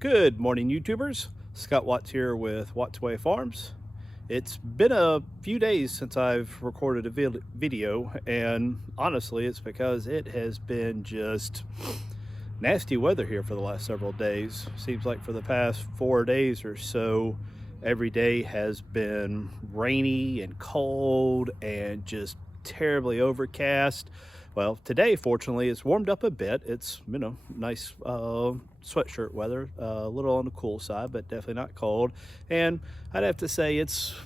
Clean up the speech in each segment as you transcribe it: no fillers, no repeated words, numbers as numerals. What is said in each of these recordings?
Good morning, YouTubers. Scott Watts here with Watts Way Farms. It's been a few days since I've recorded a video, and honestly, it's because it has been just nasty weather here for the last several days. Seems like for the past 4 days or so, every day has been rainy and cold and just terribly overcast. Well, today, fortunately, it's warmed up a bit. It's, nice sweatshirt weather, a little on the cool side, but definitely not cold. And I'd have to say it's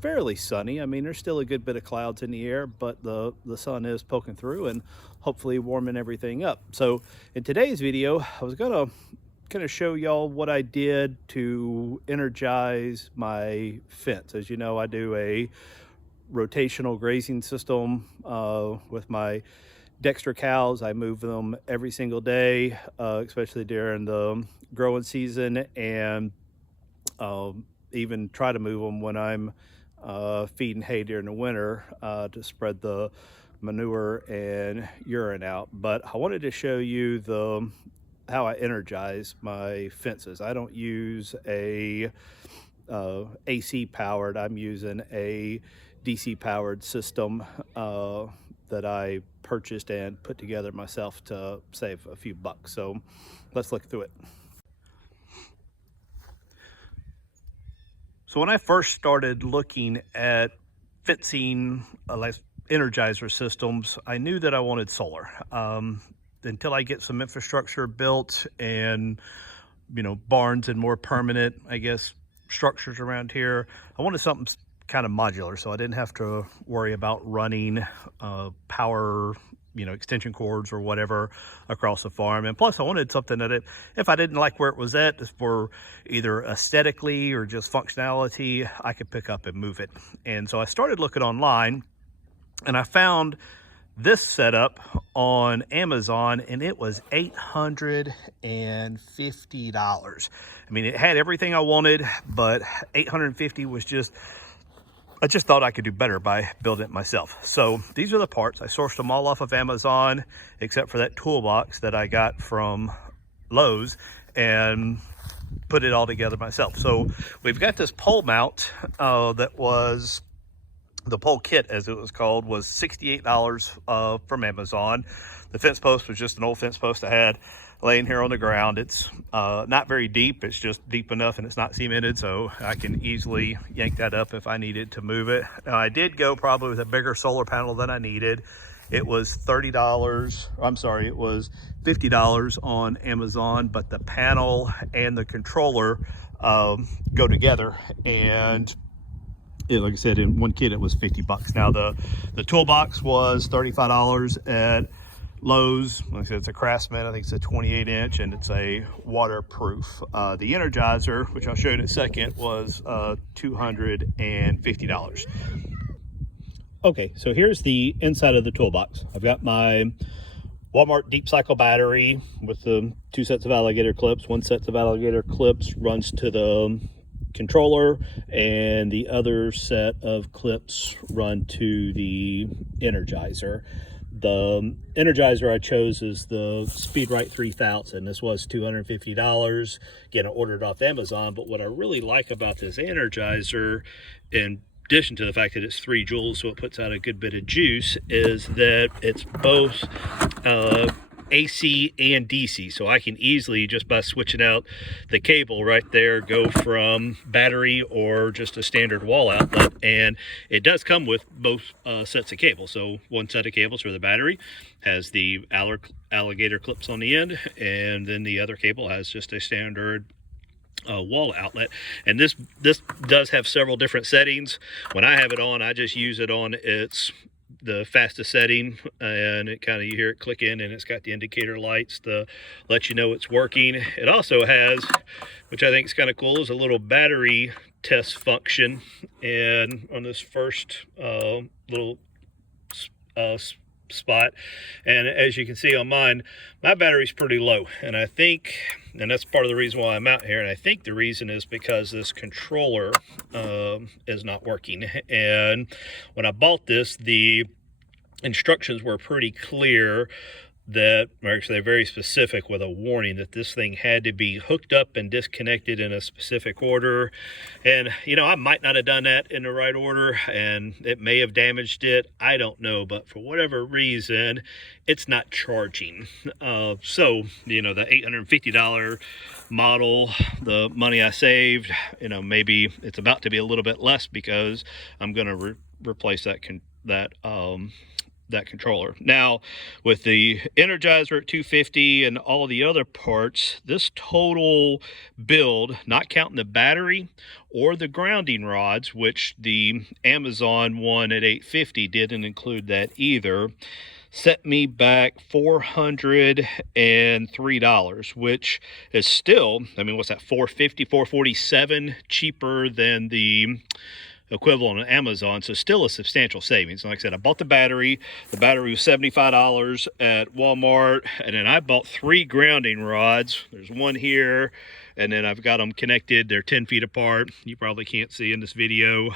fairly sunny. I mean, there's still a good bit of clouds in the air, but the sun is poking through and hopefully warming everything up. So in today's video, I was gonna kind of show y'all what I did to energize my fence. As you know, I do a rotational grazing system with my Dexter cows. I move them every single day, especially during the growing season, and even try to move them when I'm feeding hay during the winter to spread the manure and urine out. But I wanted to show you how I energize my fences. I don't use a AC powered. I'm using a DC powered system that I purchased and put together myself to save a few bucks. So let's look through it. So when I first started looking at fencing energizer systems, I knew that I wanted solar. Until I get some infrastructure built and barns and more permanent, I guess, structures around here, I wanted something kind of modular, so I didn't have to worry about running power extension cords or whatever across the farm. And plus I wanted something that if I didn't like where it was at, for either aesthetically or just functionality, I could pick up and move it. And so I started looking online, and I found this setup on Amazon, and it was $850. I mean, it had everything I wanted, but $850 was I just thought I could do better by building it myself. So these are the parts. I sourced them all off of Amazon, except for that toolbox that I got from Lowe's, and put it all together myself. So we've got this pole mount that was, the pole kit as it was called, was $68 from Amazon. The fence post was just an old fence post I had laying here on the ground. It's not very deep. It's just deep enough and it's not cemented, so I can easily yank that up if I needed to move it. Now, I did go probably with a bigger solar panel than I needed. It was $30, I'm sorry, it was $50 on Amazon, but the panel and the controller go together, and like I said, in one kit it was 50 bucks. Now the toolbox was $35 at Lowe's. Like I said, it's a Craftsman. I think it's a 28-inch, and it's a waterproof. The Energizer, which I'll show you in a second, was $250. Okay, so here's the inside of the toolbox. I've got my Walmart deep cycle battery with the 2 sets of alligator clips. One set of alligator clips runs to the controller, and the other set of clips run to the Energizer. The Energizer I chose is the SpeedRite 3000. This was $250. Again, I ordered it off Amazon, but what I really like about this Energizer, in addition to the fact that it's 3 joules, so it puts out a good bit of juice, is that it's both AC and DC, so I can easily, just by switching out the cable right there, go from battery or just a standard wall outlet. And it does come with both sets of cables. So one set of cables for the battery has the alligator clips on the end, and then the other cable has just a standard wall outlet. And this does have several different settings. When I have it on, I just use it on the fastest setting, and it kind of, you hear it click in, and it's got the indicator lights to let you know it's working. It also has, which I think is kind of cool, is a little battery test function. And on this first little spot, and as you can see on mine, my battery's pretty low, and I think, and that's part of the reason why I'm out here, and I think the reason is because this controller is not working. And when I bought this, the instructions were pretty clear that are actually very specific with a warning that this thing had to be hooked up and disconnected in a specific order. And you know, I might not have done that in the right order and it may have damaged it, I don't know, but for whatever reason it's not charging. So you know, the $850 model, the money I saved, you know, maybe it's about to be a little bit less because I'm going to replace that controller. Now, with the Energizer at $250 and all the other parts, this total build, not counting the battery or the grounding rods, which the Amazon one at $850 didn't include that either, set me back $403, which is still, I mean, what's that, $450, $447 cheaper than the equivalent on Amazon, so still a substantial savings. And like I said, I bought the battery was $75 at Walmart, and then I bought 3 grounding rods. There's one here, and then I've got them connected. They're 10 feet apart. You probably can't see in this video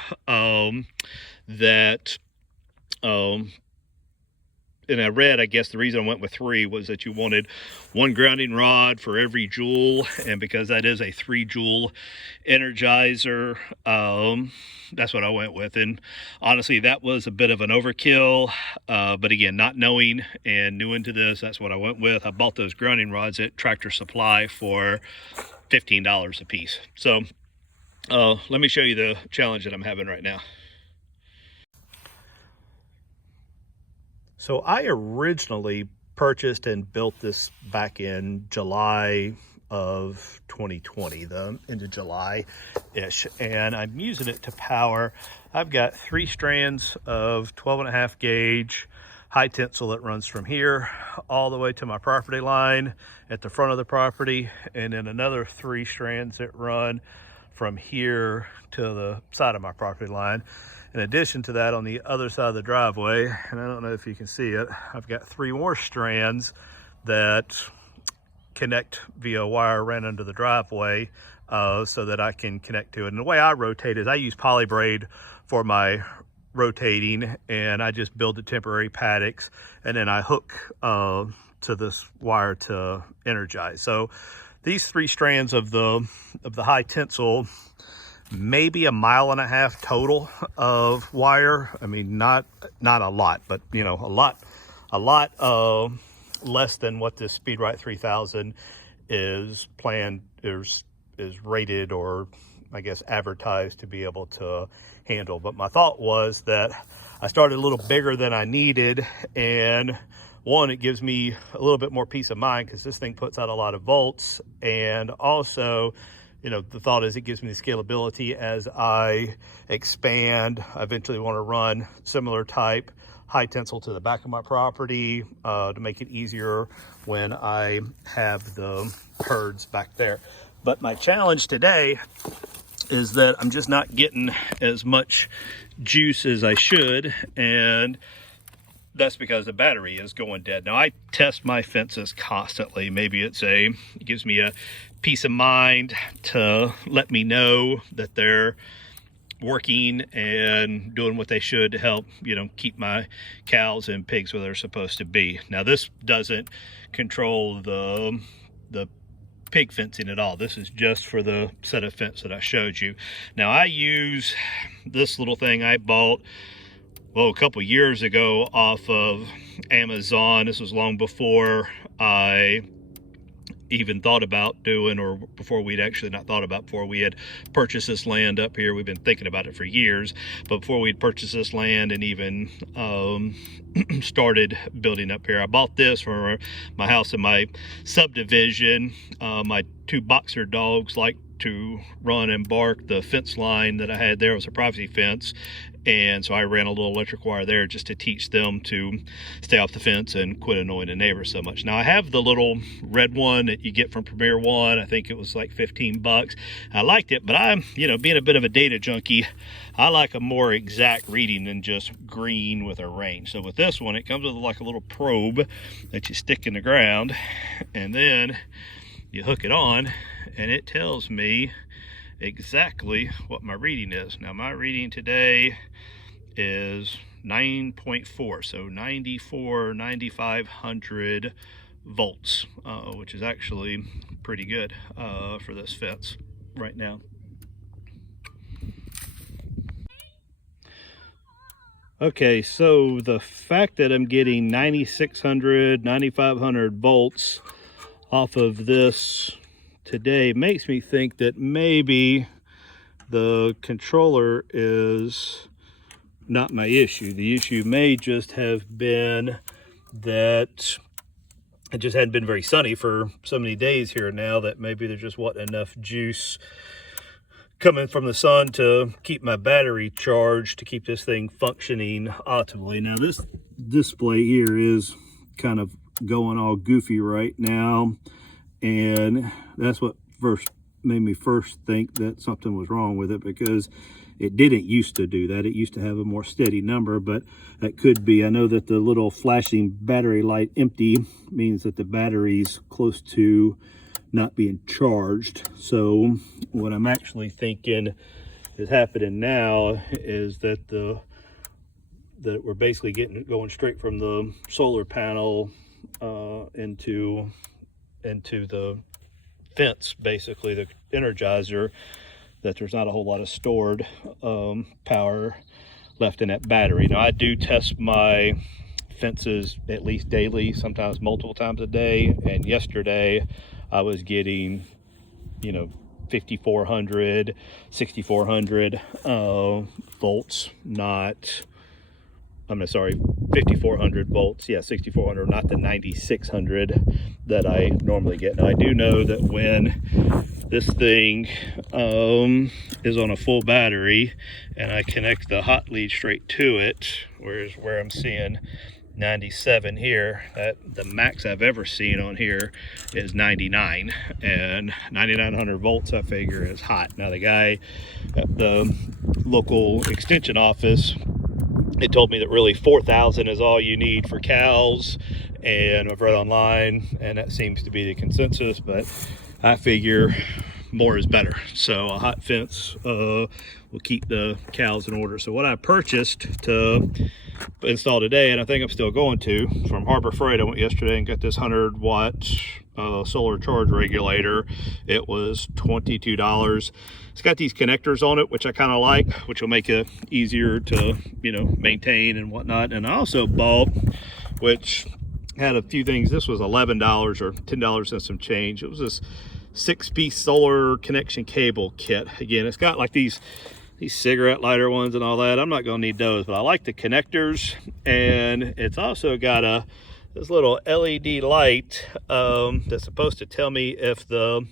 and I read, I guess the reason I went with 3 was that you wanted 1 grounding rod for every joule, and because that is a 3 joule Energizer, that's what I went with. And honestly, that was a bit of an overkill, but again, not knowing and new into this, that's what I went with. I bought those grounding rods at Tractor Supply for $15 a piece. So let me show you the challenge that I'm having right now. So I originally purchased and built this back in July of 2020, the end of July-ish, and I'm using it to power. I've got 3 strands of 12.5 gauge high tensile that runs from here all the way to my property line at the front of the property, and then another 3 strands that run from here to the side of my property line. In addition to that, on the other side of the driveway, and I don't know if you can see it, I've got 3 more strands that connect via wire ran under the driveway so that I can connect to it. And the way I rotate is I use poly braid for my rotating, and I just build the temporary paddocks, and then I hook to this wire to energize. So these 3 strands of the high tensile, maybe 1.5 miles total of wire. I mean, not a lot, but you know, a lot less than what this SpeedRite 3000 is planned, is rated, or I guess advertised to be able to handle. But my thought was that I started a little bigger than I needed, and one, it gives me a little bit more peace of mind because this thing puts out a lot of volts, and also, you know, the thought is it gives me the scalability as I expand. I eventually want to run similar type high tensile to the back of my property to make it easier when I have the herds back there. But my challenge today is that I'm just not getting as much juice as I should, and that's because the battery is going dead. Now, I test my fences constantly. Maybe it gives me a peace of mind to let me know that they're working and doing what they should to help, you know, keep my cows and pigs where they're supposed to be. Now, this doesn't control the pig fencing at all. This is just for the set of fence that I showed you. Now, I use this little thing I bought, well, a couple years ago off of Amazon. This was long before I even thought about doing, or before we'd actually not thought about, before we had purchased this land up here. We've been thinking about it for years, but before we'd purchased this land and even started building up here, I bought this for my house in my subdivision. My 2 boxer dogs like to run and bark. The fence line that I had there was a privacy fence, and so I ran a little electric wire there just to teach them to stay off the fence and quit annoying the neighbors so much. Now, I have the little red one that you get from Premier One. I think it was like 15 bucks. I liked it, but I'm, you know, being a bit of a data junkie, I like a more exact reading than just green with a range. So with this one, it comes with like a little probe that you stick in the ground, and then you hook it on, and it tells me exactly what my reading is. Now, my reading today is 9.4, so 9,500 volts, which is actually pretty good for this fence right now. Okay, so the fact that I'm getting 9,600, 9,500 volts off of this today makes me think that maybe the controller is not my issue. The issue may just have been that it just hadn't been very sunny for so many days here now, that maybe there just wasn't enough juice coming from the sun to keep my battery charged, to keep this thing functioning optimally. Now this display here is kind of going all goofy right now, and that's what first made me think that something was wrong with it, because it didn't used to do that. It used to have a more steady number, but that could be, I know that the little flashing battery light empty means that the battery's close to not being charged. So what I'm actually thinking is happening now is that we're basically going straight from the solar panel into the fence, basically the energizer, that there's not a whole lot of stored power left in that battery. Now I do test my fences at least daily, sometimes multiple times a day, and yesterday I was getting, 5,400, 6,400 volts, not, 5,400 volts, yeah, 6,400, not the 9,600 that I normally get. Now I do know that when this thing is on a full battery and I connect the hot lead straight to it, where I'm seeing 97 here, that the max I've ever seen on here is 99, and 9,900 volts I figure is hot. Now the guy at the local extension office, it told me that really 4,000 is all you need for cows, and I've read online and that seems to be the consensus, but I figure more is better. So a hot fence will keep the cows in order. So what I purchased to install today, and I think I'm still going to, from Harbor Freight, I went yesterday and got this 100-watt solar charge regulator. It was $22. It's got these connectors on it, which I kind of like, which will make it easier to, maintain and whatnot. And I also bought, which had a few things, this was $11 or $10 and some change. It was this 6-piece solar connection cable kit. Again, it's got like these cigarette lighter ones and all that. I'm not gonna need those, but I like the connectors, and it's also got this little LED light that's supposed to tell me if the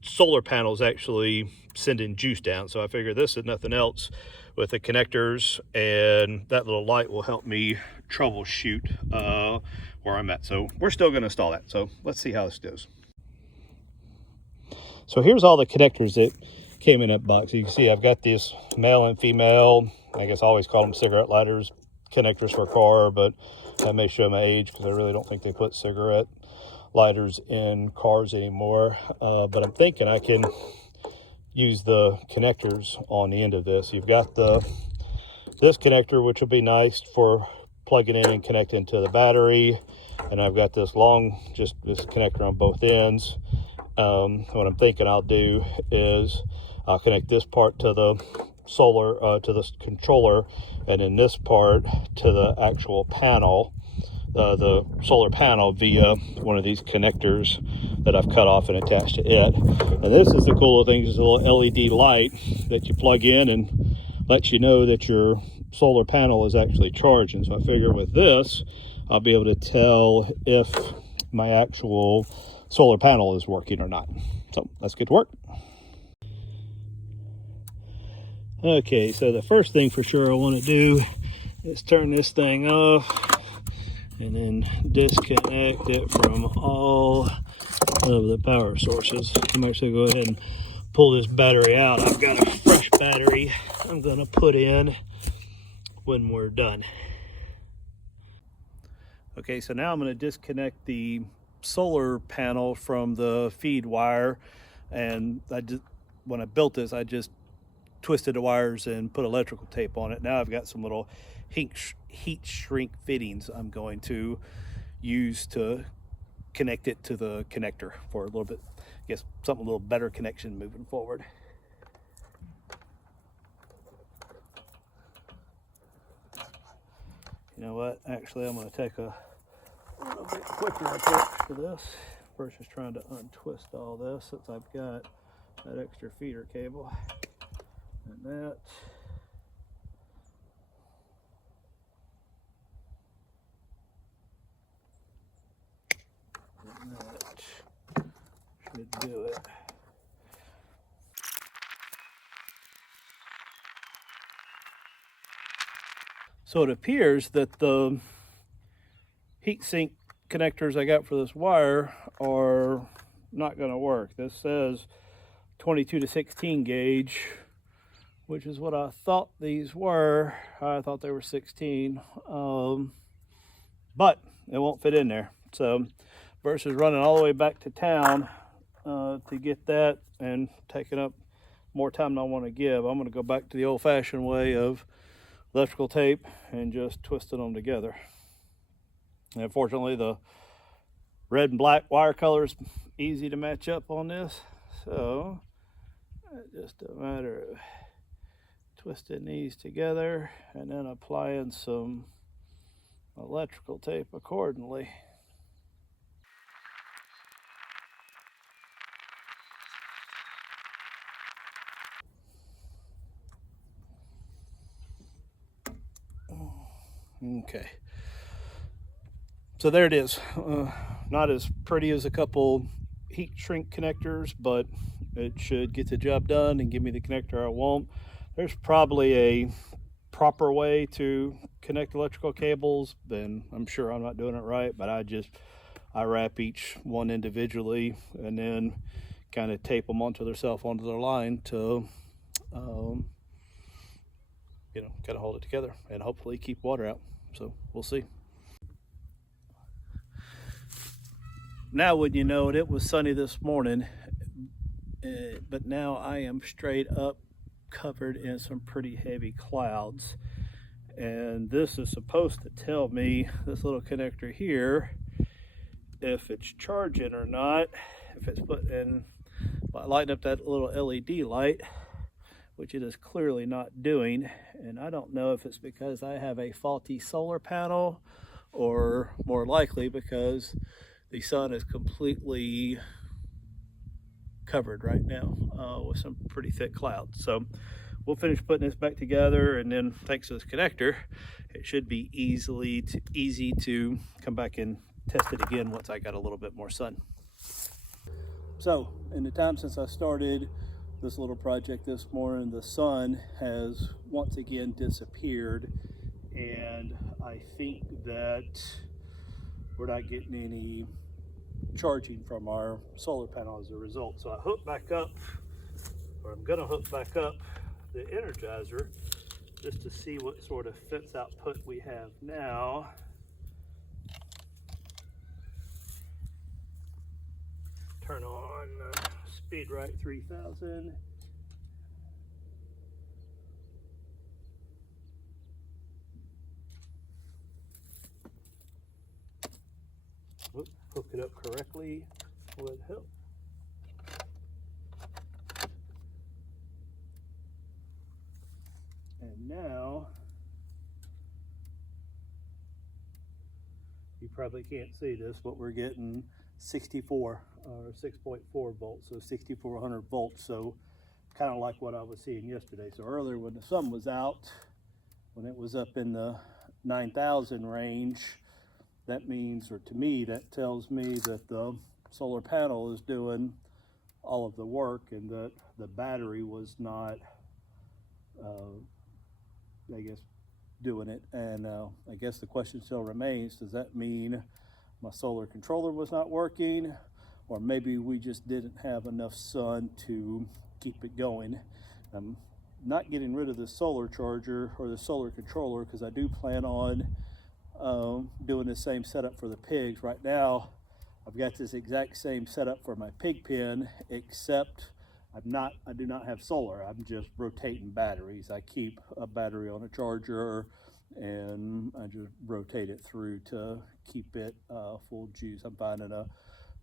solar panel is actually sending juice down. So I figure this is nothing else with the connectors, and that little light will help me troubleshoot where I'm at. So we're still going to install that. So let's see how this goes. So here's all the connectors that came in that box. You can see I've got this male and female, I guess I always call them cigarette lighters, connectors for a car, but I may show my age because I really don't think they put cigarette lighters in cars anymore. But I'm thinking I can use the connectors on the end of this. You've got this connector, which will be nice for plugging in and connecting to the battery, and I've got this just this connector on both ends. What I'm thinking I'll do is I'll connect this part to the solar to the controller, and then this part to the actual panel, the solar panel, via one of these connectors that I've cut off and attached to it. And this is the cool thing, is a little LED light that you plug in and lets you know that your solar panel is actually charging. So I figure with this I'll be able to tell if my actual solar panel is working or not. So let's get to work. Okay, so the first thing for sure I want to do is turn this thing off and then disconnect it from all of the power sources. I'm actually going to go ahead and pull this battery out. I've got a fresh battery I'm going to put in when we're done. Okay, so now I'm going to disconnect the solar panel from the feed wire, and when I built this, I just twisted the wires and put electrical tape on it. Now I've got some little heat shrink fittings I'm going to use to connect it to the connector for a little bit, I guess, something a little better connection moving forward. You know what? Actually, I'm going to take a little bit quicker approach to this versus trying to untwist all this, since I've got that extra feeder cable and that. And that should do it. So it appears that the heat sink connectors I got for this wire are not going to work. This says 22 to 16 gauge, which is what I thought these were. I thought they were 16, but it won't fit in there. So versus running all the way back to town to get that and taking up more time than I want to give, I'm going to go back to the old-fashioned way of electrical tape and just twisting them together. And unfortunately, the red and black wire color is easy to match up on this, so it's just a matter of twisting these together and then applying some electrical tape accordingly. Okay, so there it is. Not as pretty as a couple heat shrink connectors, but it should get the job done and give me the connector I want. There's probably a proper way to connect electrical cables, then I'm sure I'm not doing it right, but I wrap each one individually and then kind of tape them onto their line to kind of hold it together and hopefully keep water out. So we'll see. Now, wouldn't you know it, it was sunny this morning, but now I am straight up covered in some pretty heavy clouds. And this is supposed to tell me, this little connector here, if it's charging or not, if it's put in, by lighting up that little LED light, which it is clearly not doing. And I don't know if it's because I have a faulty solar panel, or more likely because the sun is completely covered right now with some pretty thick clouds. So we'll finish putting this back together, and then thanks to this connector, it should be easy to come back and test it again once I got a little bit more sun. So in the time since I started this little project this morning, the sun has once again disappeared, and I think that we're not getting any charging from our solar panel as a result. So I hooked back up, or I'm gonna hook back up the Energizer just to see what sort of fence output we have now. Turn on speed right 3000. Hook it up correctly would help. And now you probably can't see this, but we're getting 64 or 6.4 volts, so 6400 volts. So kind of like what I was seeing yesterday. So earlier when the sun was out, when it was up in the 9,000 range, that means, or to me, that tells me that the solar panel is doing all of the work and that the battery was not, I guess, doing it. And I guess the question still remains, does that mean my solar controller was not working, or maybe we just didn't have enough sun to keep it going? I'm not getting rid of the solar charger or the solar controller because I do plan on doing the same setup for the pigs. Right now I've got this exact same setup for my pig pen, except I do not have solar. I'm just rotating batteries. I keep a battery on a charger and I just rotate it through to keep it full juice. I'm finding a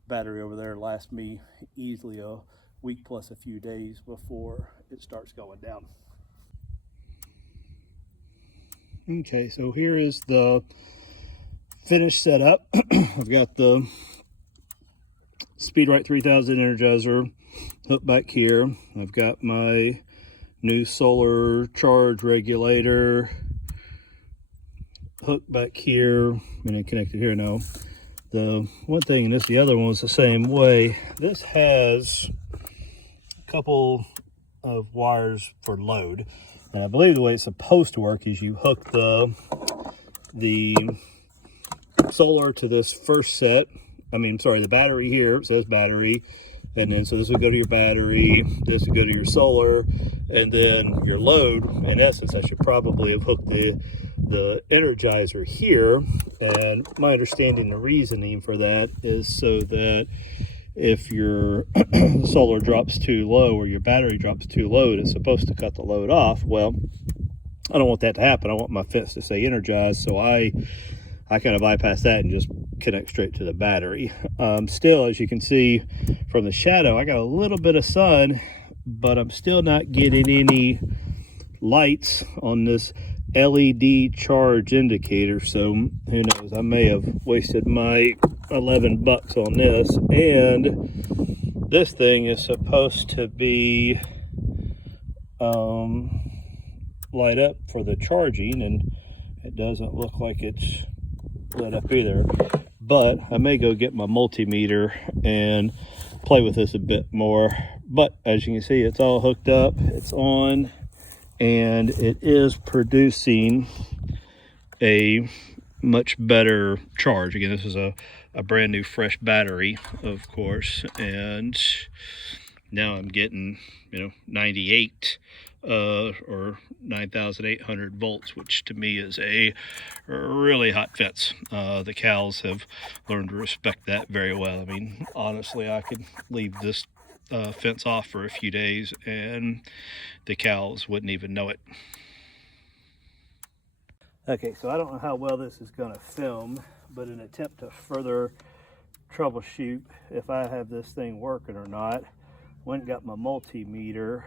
battery over there lasts me easily a week plus a few days before it starts going down. Okay, so here is the finished setup. I've got the SpeedRite 3000 Energizer hooked back here. I've got my new solar charge regulator hooked back here and connected here now. The one thing, and this the other one was the same way. This has a couple of wires for load, and I believe the way it's supposed to work is you hook the solar to this first set. The battery here, it says battery, and then so this would go to your battery, this would go to your solar, and then your load. In essence, I should probably have hooked the Energizer here, and my understanding, the reasoning for that is so that if your solar drops too low or your battery drops too low, it's supposed to cut the load off. Well, I don't want that to happen. I want my fence to stay energized, so I kind of bypass that and just connect straight to the battery. Still, as you can see from the shadow, I got a little bit of sun, but I'm still not getting any lights on this LED charge indicator. So who knows, I may have wasted my 11 bucks on this. And this thing is supposed to be light up for the charging, and it doesn't look like it's lit up either. But I may go get my multimeter and play with this a bit more. But as you can see, it's all hooked up, it's on, and it is producing a much better charge. Again, this is a brand new fresh battery, of course, and now I'm getting 98 or 9,800 volts, which to me is a really hot fence. The cows have learned to respect that very well. I mean, honestly, I could leave this fence off for a few days and the cows wouldn't even know it. Okay, so I don't know how well this is going to film, but in an attempt to further troubleshoot if I have this thing working or not, went and got my multimeter,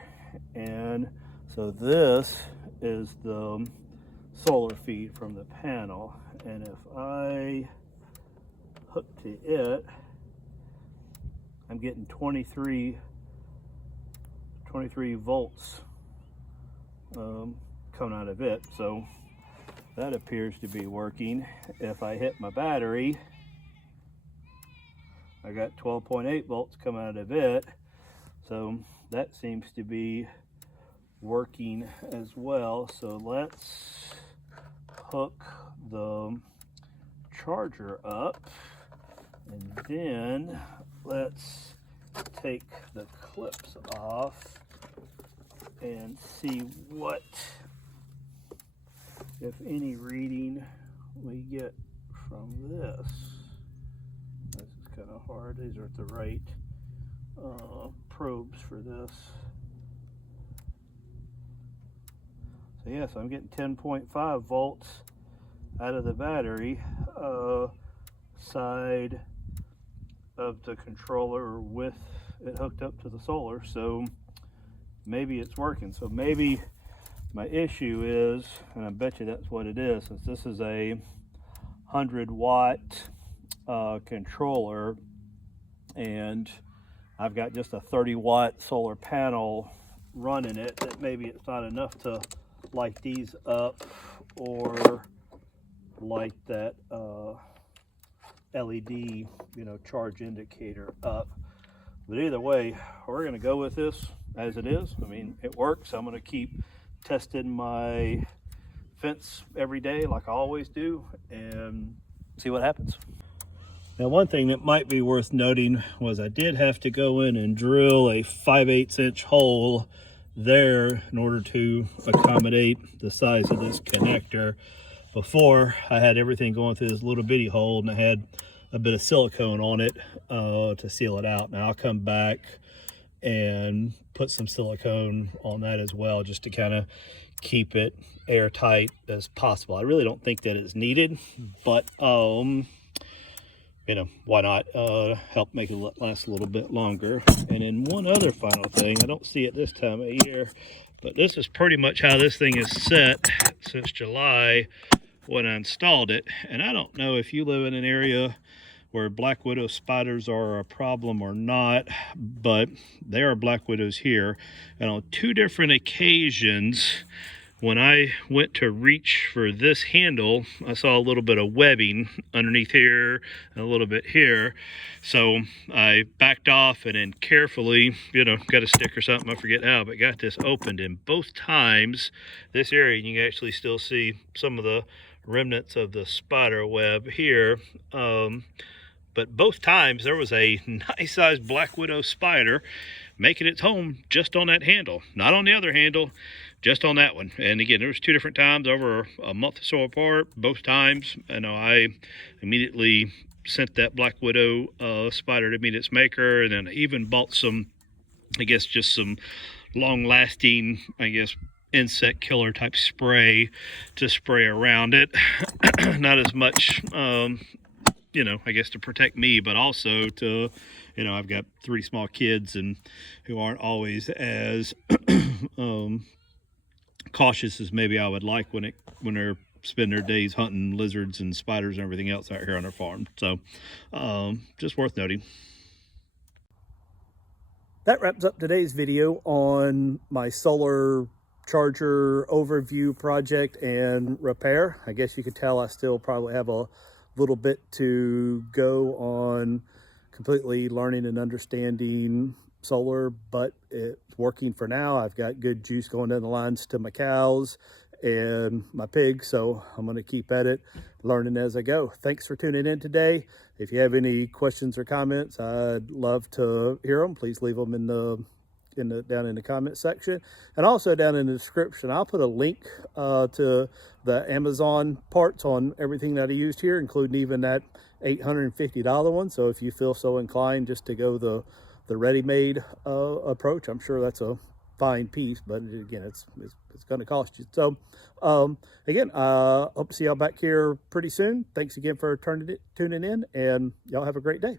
and so this is the solar feed from the panel, and if I hook to it, I'm getting 23 volts coming out of it, so that appears to be working. If I hit my battery, I got 12.8 volts coming out of it, so that seems to be working as well. So let's hook the charger up, and then let's take the clips off and see what, if any, reading we get from this. This is kind of hard. These aren't the right probes for this. So yes, I'm getting 10.5 volts out of the battery side of the controller with it hooked up to the solar, so maybe it's working. So maybe my issue is, and I bet you that's what it is, since this is a 100-watt controller and I've got just a 30-watt solar panel running it, that maybe it's not enough to light these up or light that LED charge indicator up. But either way, we're going to go with this as it is. I mean, it works. I'm going to keep testing my fence every day like I always do and see what happens. Now, one thing that might be worth noting was I did have to go in and drill a 5/8 inch hole there in order to accommodate the size of this connector. Before, I had everything going through this little bitty hole, and I had a bit of silicone on it to seal it out. Now I'll come back and put some silicone on that as well, just to kind of keep it airtight as possible. I really don't think that it's needed, but you know, why not help make it last a little bit longer. And then one other final thing, I don't see it this time of year, but this is pretty much how this thing is set since July when I installed it. And I don't know if you live in an area where black widow spiders are a problem or not, but there are black widows here. And on 2 different occasions, when I went to reach for this handle, I saw a little bit of webbing underneath here and a little bit here. So I backed off and then carefully, you know, got a stick or something, I forget how, but got this opened. And both times, this area, you can actually still see some of the remnants of the spider web here. But both times there was a nice sized black widow spider making its home just on that handle, not on the other handle, just on that one. And again, there was 2 different times over a month or so apart. Both times, I know I immediately sent that black widow spider to meet its maker, and then I even bought some, I guess, just some long-lasting, I guess, insect killer type spray to spray around it. Not as much you know, I guess to protect me, but also to, you know, I've got 3 small kids and who aren't always as cautious as maybe I would like when they're spend their days hunting lizards and spiders and everything else out here on our farm. So just worth noting. That wraps up today's video on my solar charger overview project and repair. I guess you could tell I still probably have a little bit to go on completely learning and understanding solar, but it's working for now. I've got good juice going down the lines to my cows and my pigs, so I'm going to keep at it, learning as I go. Thanks for tuning in today. If you have any questions or comments, I'd love to hear them. Please leave them down in the comment section, and also down in the description I'll put a link to the Amazon parts on everything that I used here, including even that $850 one. So if you feel so inclined just to go the ready-made approach, I'm sure that's a fine piece, but again, it's going to cost you. So again, hope to see y'all back here pretty soon. Thanks again for tuning in, and y'all have a great day.